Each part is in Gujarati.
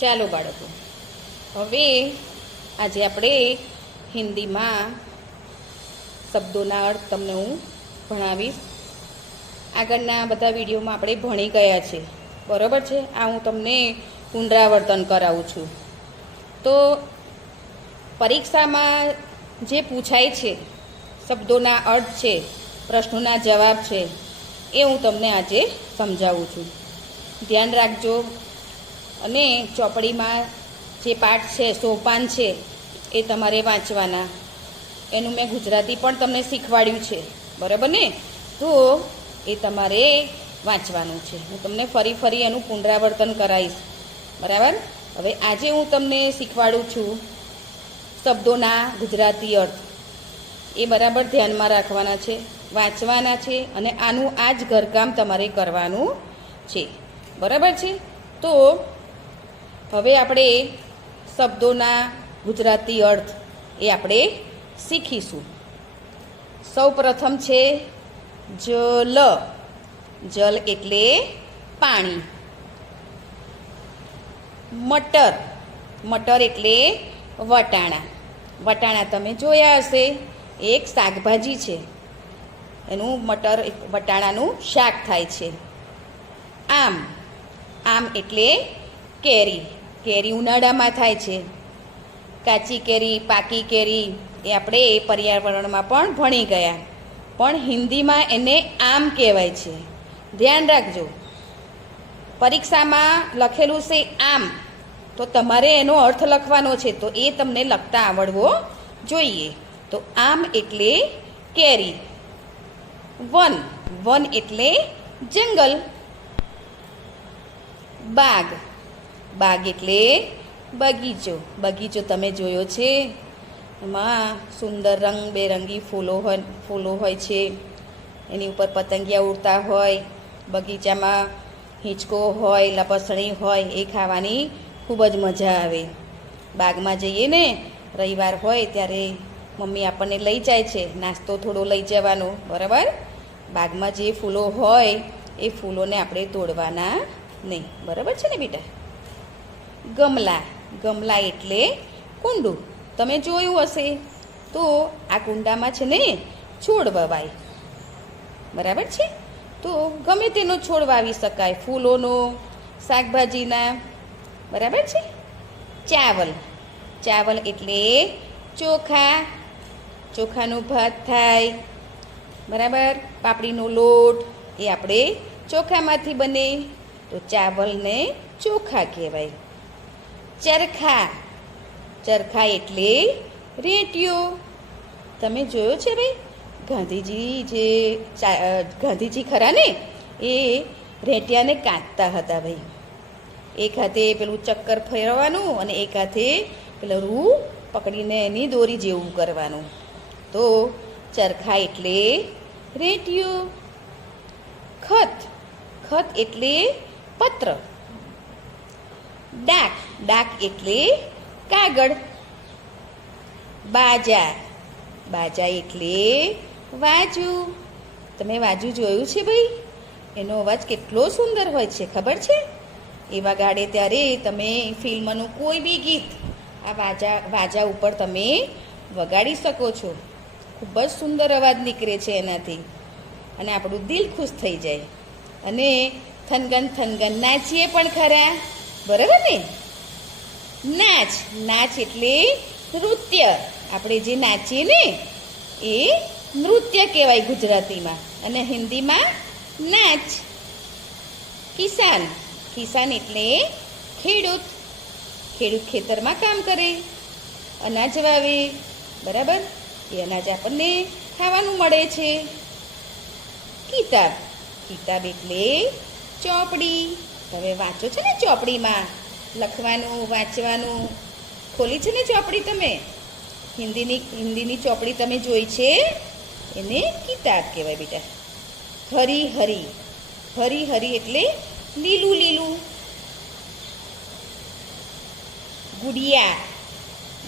ચાલો બાળકો, હવે આજે આપણે હિન્દીમાં શબ્દોના અર્થ તમને હું ભણાવીશ. આગળના બધા વિડીયોમાં આપણે ભણી ગયા છે, બરાબર છે. આ હું તમને પુનરાવર્તન કરાવું છું. તો પરીક્ષામાં જે પૂછાય છે, શબ્દોના અર્થ છે, પ્રશ્નોના જવાબ છે, એ હું તમને આજે સમજાવું છું. ધ્યાન રાખજો. અને ચોપડીમાં જે પાઠ છે, સોપાન છે, એ તમારે વાંચવાના. એનું મેં ગુજરાતી પણ તમને શીખવાડ્યું છે, બરાબર ને? તો એ તમારે વાંચવાનું છે. હું તમને ફરી એનું પુનરાવર્તન કરાવીશ, બરાબર. હવે આજે હું તમને શીખવાડું છું શબ્દોના ગુજરાતી અર્થ. એ બરાબર ધ્યાનમાં રાખવાના છે, વાંચવાના છે, અને આનું આ જ ઘરકામ તમારે કરવાનું છે, બરાબર છે. તો હવે આપણે શબ્દોના ગુજરાતી અર્થ એ આપણે શીખીશું. સૌ પ્રથમ છે જલ. જલ એટલે પાણી. મટર. મટર એટલે વટાણા. વટાણા તમે જોયા હશે, એક શાકભાજી છે. એનું મટર વટાણાનું શાક થાય છે. આમ. આમ એટલે કેરી. કેરી ઉનાળામાં થાય છે. કાચી કેરી, પાકી કેરી એ આપણે પર્યાવરણમાં પણ ભણી ગયા, પણ હિન્દીમાં એને આમ કહેવાય છે. ધ્યાન રાખજો, પરીક્ષામાં લખેલું છે આમ, તો તમારે એનો અર્થ લખવાનો છે, તો એ તમને લખતા આવડવો જોઈએ. તો આમ એટલે કેરી. વન. વન એટલે જંગલ. બાગ. બાગ એટલે બગીચો. બગીચો તમે જોયો છે, એમાં સુંદર રંગબેરંગી ફૂલો હોય છે. એની ઉપર પતંગિયા ઉડતા હોય. બગીચામાં હિંચકો હોય, લપસણી હોય, એ ખાવાની ખૂબ જ મજા આવે. બાગમાં જઈએ ને, રવિવાર હોય ત્યારે મમ્મી આપણને લઈ જાય છે, નાસ્તો થોડો લઈ જવાનો, બરાબર. બાગમાં જે ફૂલો હોય એ ફૂલોને આપણે તોડવાના નહીં, બરાબર છે ને બેટા. ગમલા. ગમલા એટલે કુંડું. તમે જોયું હશે. તો આ કુંડામાં છે ને છોડ વવાય, બરાબર છે. તો ગમે તેનો છોડ વાવી શકાય, ફૂલોનો, શાકભાજીના, બરાબર છે. ચાવલ. ચાવલ એટલે ચોખા. ચોખાનો ભાત થાય, બરાબર. પાપડીનો લોટ એ આપણે ચોખામાંથી બને, તો ચાવલને ચોખા કહેવાય. ચરખા. ચરખા એટલે રેંટિયો. તમે જોયો છે ભાઈ, ગાંધીજી ખરા ને, એ રેંટિયાને કાંતતા હતા ભાઈ. એક હાથે પેલું ચક્કર ફેરવવાનું અને એક હાથે પેલું રૂ પકડીને એની દોરી જેવું કરવાનું. તો ચરખા એટલે રેંટિયો. ખત. ખત એટલે પત્ર. ડાક. ડાક એટલે કાગળ. બાજા. બાજા એટલે વાજુ. તમે વાજુ જોયું છે ભાઈ? એનો અવાજ કેટલો સુંદર હોય છે, ખબર છે? એવા ગાડે ત્યારે તમે ફિલ્મનું કોઈ બી ગીત આ વાજા ઉપર તમે વગાડી શકો છો. ખૂબ જ સુંદર અવાજ નીકળે છે એનાથી, અને આપણું દિલ ખુશ થઈ જાય. અને થનગન થનગન નાચીએ પણ ખરા, બરાબર ને? નાચ. નાચ એટલે નૃત્ય. આપણે જે નાચીએ ને એ નૃત્ય કહેવાય ગુજરાતીમાં, અને હિન્દીમાં નાચ. કિસાન. કિસાન એટલે ખેડૂત. ખેડૂત ખેતરમાં કામ કરે, અનાજ વાવે, બરાબર. એ અનાજ આપણને ખાવાનું મળે છે. કિતાબ. કિતાબ એટલે ચોપડી. તમે વાંચો છો ને ચોપડીમાં, લખવાનું, વાંચવાનું. ખોલી છે ને ચોપડી તમે? હિન્દીની ચોપડી તમે જોઈ છે, એને કિતાબ કહેવાય બેટા. હરી હરી. હરી હરી એટલે લીલું લીલું. ગુડિયા.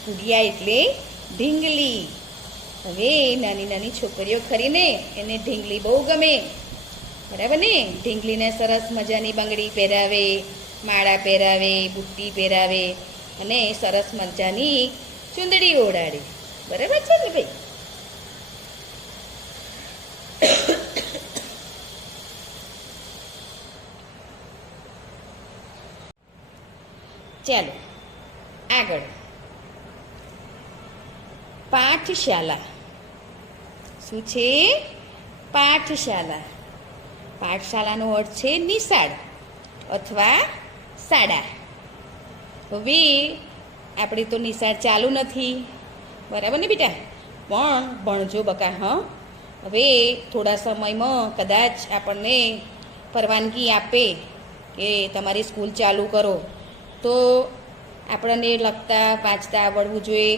ગુડિયા એટલે ઢીંગલી. હવે નાની નાની છોકરીઓ ખરીને એને ઢીંગલી બહુ ગમે, બરાબર ને? ઢીંગલીને સરસ મજાની બંગડી પહેરાવે, માળા પહેરાવે, બુટ્ટી પહેરાવે અને સરસ મજાની ચૂંદડી ઓઢાડે. બરાબર છે ને ભાઈ? ચાલો આગળ. પાઠશાલા. શું છે? પાઠશાલા. પાઠશાલાનો અર્થ છે નિશાળ અથવા શાળા. હવે આપણે તો નિશાળ ચાલુ નથી, બરાબર ને બેટા? પણ ભણજો બકા. હવે થોડા સમયમાં કદાચ આપણને પરવાનગી આપે કે તમારી સ્કૂલ ચાલુ કરો, તો આપણને લખતા વાંચતા આવડવું જોઈએ.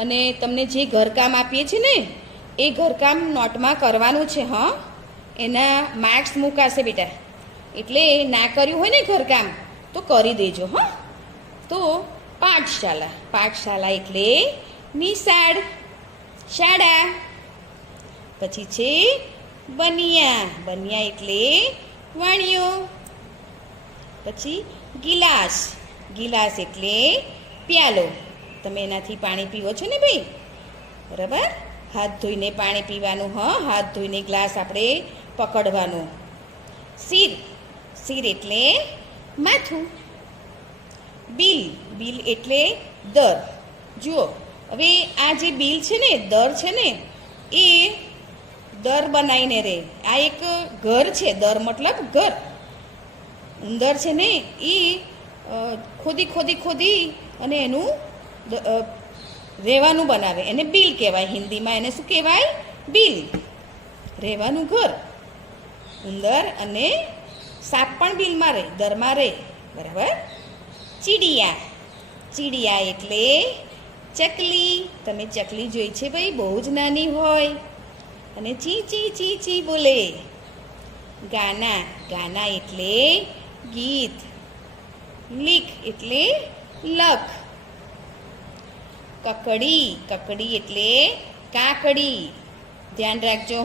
અને તમને જે ઘરકામ આપીએ છીએ ને એ ઘરકામ નોટમાં કરવાનું છે. એના માર્ક્સ મૂકાશે બેટા. એટલે ના કર્યું હોય ને ઘરકામ તો કરી દેજો. તો પાઠશાલા. પાઠશાલા એટલે નિશાળ, શાળા. પછી છે બનિયા. બનિયા એટલે વાણિયો. પછી ગિલાસ. ગિલાસ એટલે પ્યાલો. તમે એનાથી પાણી પીવો છો ને ભાઈ? બરાબર? હાથ ધોઈને પાણી પીવાનું. હાથ ધોઈને ગ્લાસ આપણે પકડવાનું. શિર. શિર એટલે માથું. બિલ. બિલ એટલે દર. જુઓ, હવે આ જે બિલ છે ને, દર છે ને, એ દર બનાવીને રહે. આ એક ઘર છે. દર મતલબ ઘર. ઉંદર છે ને એ ખોદી અને એનું રહેવાનું બનાવે. એને બિલ કહેવાય. હિન્દીમાં એને શું કહેવાય? બિલ. રહેવાનું ઘર. ઉંદર અને સાપ પણ બિલમાં રહે, દરમાં રહે. બરાબર? ચીડિયા. ચીડિયા એટલે ચકલી. તમે ચકલી જોઈ છે ભાઈ? બહુ જ નાની હોય અને ચી ચી ચી ચી બોલે. ગાના. ગાના એટલે ગીત. લીક એટલે લખ. કકડી. કકડી એટલે કાકડી. ધ્યાન રાખજો.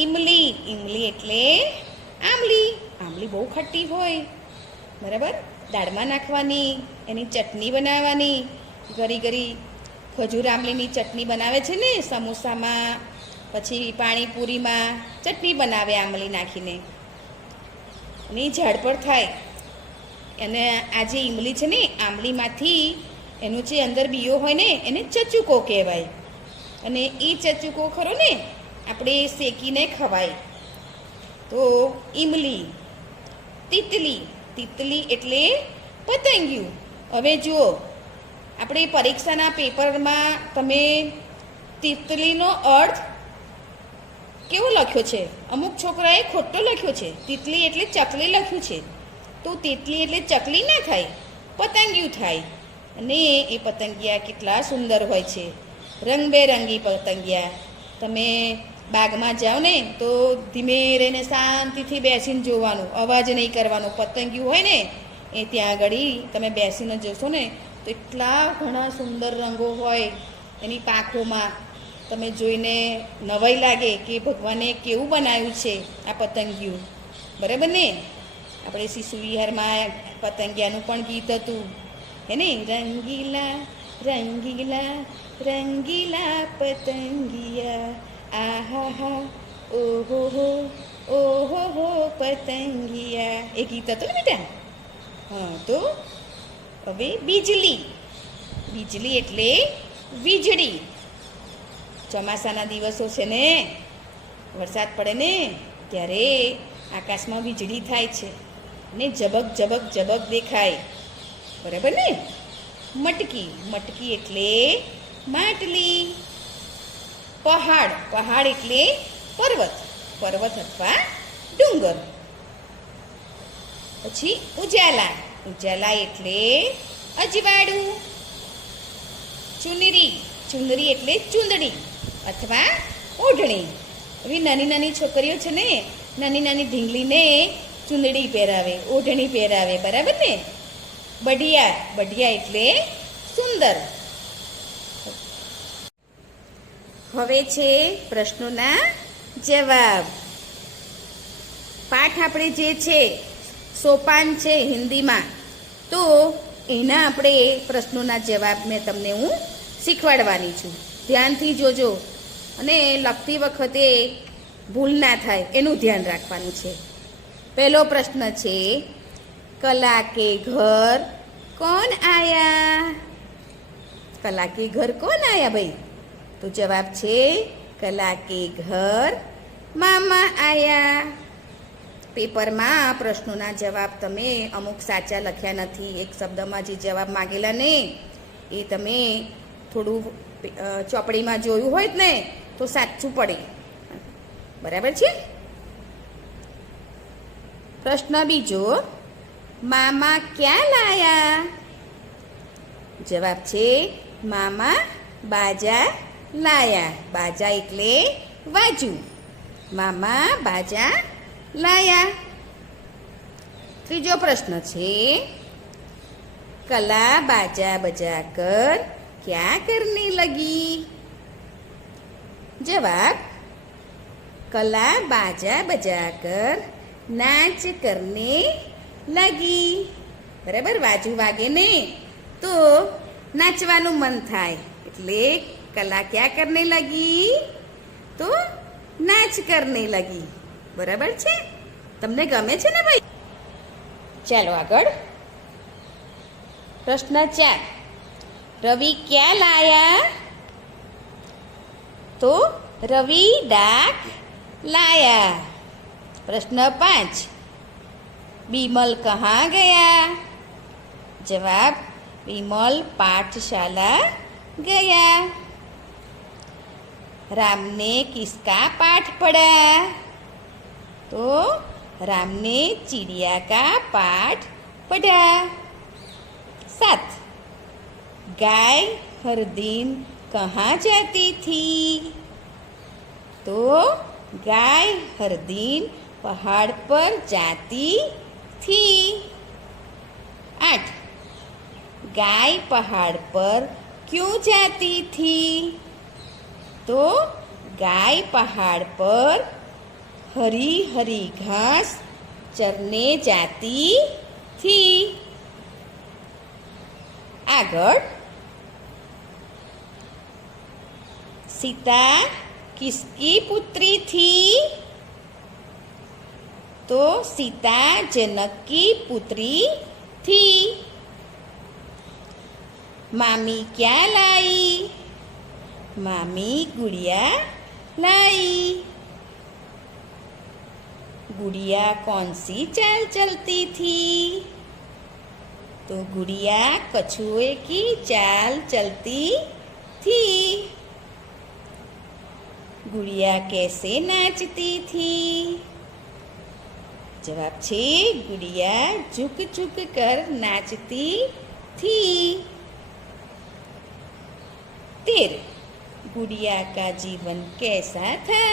ઈમલી. ઈમલી એટલે આંબલી. આંબલી બહુ ખટ્ટી હોય. બરાબર? દાળમાં નાખવાની, એની ચટણી બનાવવાની. ઘરી ખજૂર આંબલીની ચટણી બનાવે છે ને સમોસામાં, પછી પાણીપુરીમાં ચટણી બનાવે આંબલી નાખીને. અને એ ઝાડ પર થાય. અને આ જે ઈમલી છે ને, આંબલીમાંથી એનું જે અંદર બીયો હોય ને એને ચચુકો કહેવાય. અને એ ચચુકો ખરો ને આપણે શેકીને ખવાય. તો ઈમલી. તિતલી. તિતલી એટલે પતંગિયું. હવે જુઓ, આપણે પરીક્ષાના પેપરમાં તમે તિતલીનો અર્થ કેવો લખ્યો છે? અમુક છોકરાએ ખોટો લખ્યો છે. તિતલી એટલે ચકલી લખ્યું છે. તો તિતલી એટલે ચકલી ના થાય, પતંગિયું થાય. અને એ પતંગિયા કેટલા સુંદર હોય છે. રંગબેરંગી પતંગિયા. તમે બાગમાં જાઓ ને તો ધીમે રહીને શાંતિથી બેસીને જોવાનું, અવાજ નહીં કરવાનો. પતંગિયું હોય ને એ ત્યાં આગળ તમે બેસીને જોશો ને તો એટલા ઘણા સુંદર રંગો હોય એની પાંખોમાં. તમે જોઈને નવાઈ લાગે કે ભગવાને કેવું બનાવ્યું છે આ પતંગિયું. બરાબર ને? આપણે શિશુ વિહારમાં પતંગિયાનું પણ ગીત હતું, હે ને? રંગીલા રંગીલા રંગીલા પતંગિયા, આહા હા, ઓહો હો પતંગિયા. એ ગીત હતું ને બેટા? તો હવે બીજલી. બીજલી એટલે વીજળી. ચોમાસાના દિવસો છે ને, વરસાદ પડે ને ત્યારે આકાશમાં વીજળી થાય છે ને ઝબક ઝબક ઝબક દેખાય. બરાબર ને? મટકી. મટકી એટલે માટલી. પહાડ. પહાડ એટલે પર્વત. પર્વત અથવા ડુંગર. પછી ઉજાલા. ઉજાલા એટલે અજવાળું. ચુનરી. ચુનરી એટલે ચૂંદડી અથવા ઓઢણી. હવે નાની નાની છોકરીઓ છે ને, નાની નાની ઢીંગલીને ચૂંદડી પહેરાવે, ઓઢણી પહેરાવે. બરાબર ને? બઢિયા. બઢિયા એટલે સુંદર. હવે છે પ્રશ્નોના જવાબ. પાઠ આપણે જે છે સોપાન છે હિન્દીમાં, તો એના આપણે પ્રશ્નોના જવાબ મેં તમને હું શીખવાડવાની છું. ધ્યાનથી જોજો અને લખતી વખતે ભૂલ ના થાય એનું ધ્યાન રાખવાનું છે. પહેલો પ્રશ્ન છે, કલા કે ઘર કોણ આયા? કલા કે ઘર કોણ આયા ભાઈ? તો જવાબ છે કલા કે ઘર મામા આયા. પેપરમાં પ્રશ્નોના જવાબ તમે અમુક સાચા લખ્યા નથી, એક શબ્દમાં જે જવાબ માગેલા ને એ તમે થોડું ચોપડીમાં જોયું હોય ને તો સાચું પડે. બરાબર છે. પ્રશ્ન બીજો, મામા ક્યાં લાયા? જવાબ છે મામા બાજા લાયા. બાજા એટલે વાજુ. મામા બાજા લાયા. ત્રીજો પ્રશ્ન છે, કલા બાજા બજા કર ક્યાં કરને લગી? જવાબ, કલા બાજા બજા કર નાચ કરને લગી. બરાબર, વાજુ વાગે ને તો નાચવાનું મન થાય, એટલે કલા ક્યાં કરને લગી? તો નાચ કરને લગી. બરાબર છે? તમને ગમે છે ને ભાઈ? ચાલો આગળ. પ્રશ્ન 4, રવિ ક્યાં લાયા? તો રવિ ડાક લાયા. પ્રશ્ન 5, બીમલ કહા ગયા? જવાબ, બીમલ पाठशाला गया. राम ने किसका पाठ पढ़ा? तो राम ने चिड़िया का पाठ पढ़ा. 7, गाय हर दिन कहाँ जाती थी? तो गाय हर दिन पहाड़ पर जाती थी. 8, गाय पहाड़ पर क्यों जाती थी? तो गाय पहाड़ पर हरी हरी घास चरने जाती थी. आगळ, सीता किसकी पुत्री थी? तो सीता जनक की पुत्री थी. मामी क्या लाई? मामी गुड़िया लाई. गुड़िया कौन सी चाल चलती थी? तो गुड़िया कछुए की चाल चलती थी. गुड़िया कैसे नाचती थी? जवाब छे गुड़िया झुक झुक कर नाचती थी. 13, गुड़िया का जीवन कैसा था?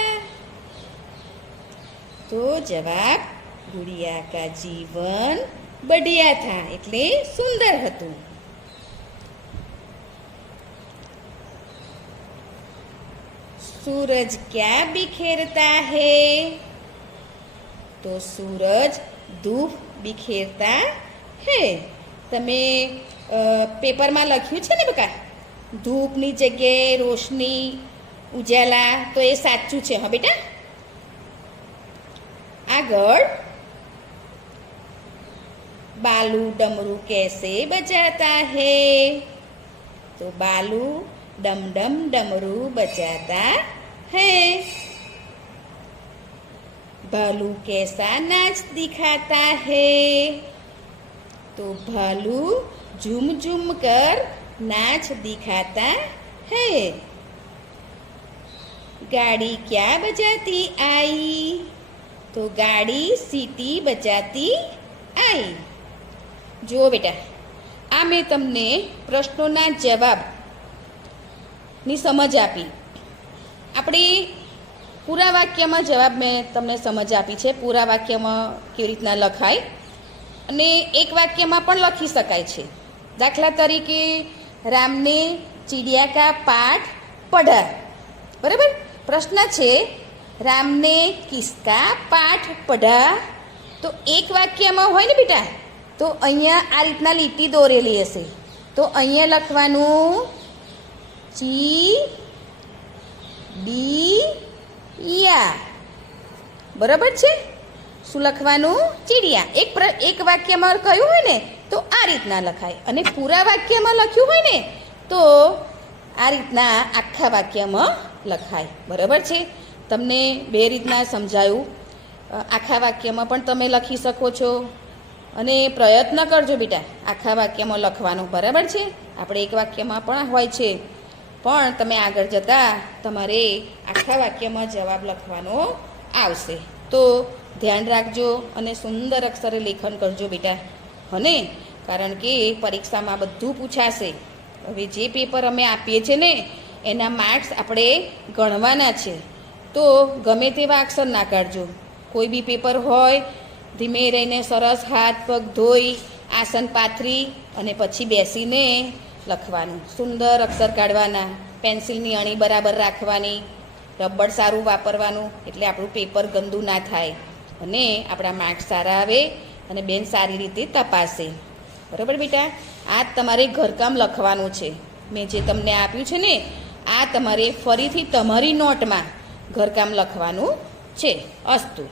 तो जवाब गुड़िया का जीवन बढ़िया था, એટલે સુંદર હતું. सूरज क्या बिखेरता है? तो सूरज धूप बिखेरता है. તમે પેપરમાં લખ્યું છે ને બકા, ધૂપની જગ્યાએ રોશની ઉજાલા, તો એ સાચું છે. હા બેટા. આગળ, बालू डमरू कैसे बजाता है? तो बालू डम डम डमरू बजाता है. भालू कैसा नाच दिखाता है? तो भालू झूम झूम कर नाच दिखाता है. गाड़ी क्या बजाती आई? तो गाड़ी सीटी बजाती आई. જો બેટા, આ મેં તમને પ્રશ્નોના જવાબની સમજ આપી. આપણે પૂરા વાક્યમાં જવાબ મેં તમને સમજ આપી છે, પૂરા વાક્યમાં કેવી રીતના લખાય અને એક વાક્યમાં પણ લખી શકાય છે. દાખલા તરીકે, રામને ચીડિયા કા પાઠ પઢા. બરાબર. પ્રશ્ન છે, રામને કિસકા પાઠ પઢા? તો એક વાક્યમાં હોય ને બેટા, તો અહીંયા આ રીતના લીટી દોરેલી હશે, તો અહીંયા લખવાનું ચીડિયા. બરાબર છે? શું લખવાનું? ચીડિયા. એક વાક્યમાં કહ્યું હોય ને તો આ રીતના લખાય, અને પૂરા વાક્યમાં લખ્યું હોય ને તો આ રીતના આખા વાક્યમાં લખાય. બરાબર છે? તમને બે રીતના સમજાયું. આખા વાક્યમાં પણ તમે લખી શકો છો, અને પ્રયત્ન કરજો બેટા આખા વાક્યમાં લખવાનો. બરાબર છે? આપણે એક વાક્યમાં પણ હોય છે, પણ તમે આગળ જતાં તમારે આખા વાક્યમાં જવાબ લખવાનો આવશે. તો ધ્યાન રાખજો અને સુંદર અક્ષરે લેખન કરજો બેટા, હને? કારણ કે પરીક્ષામાં બધું પૂછાશે. હવે જે પેપર અમે આપીએ છીએ ને એના માર્ક્સ આપણે ગણવાના છે, તો ગમે તેવા અક્ષર ના કાઢજો. કોઈ બી પેપર હોય, ધીમે રહીને સરસ હાથ પગ ધોઈ આસન પાથરી અને પછી બેસીને લખવાનું. સુંદર અક્ષર કાઢવાના, પેન્સિલની અણી બરાબર રાખવાની, રબર સારું વાપરવાનું, એટલે આપણું પેપર ગંદુ ના થાય અને આપણા માર્ક્સ સારા આવે અને બેન સારી રીતે તપાસે. બરાબર બેટા? આ તમારે ઘરકામ લખવાનું છે. મેં જે તમને આપ્યું છે ને આ તમારે ફરીથી તમારી નોટમાં ઘરકામ લખવાનું છે. અસ્તુ.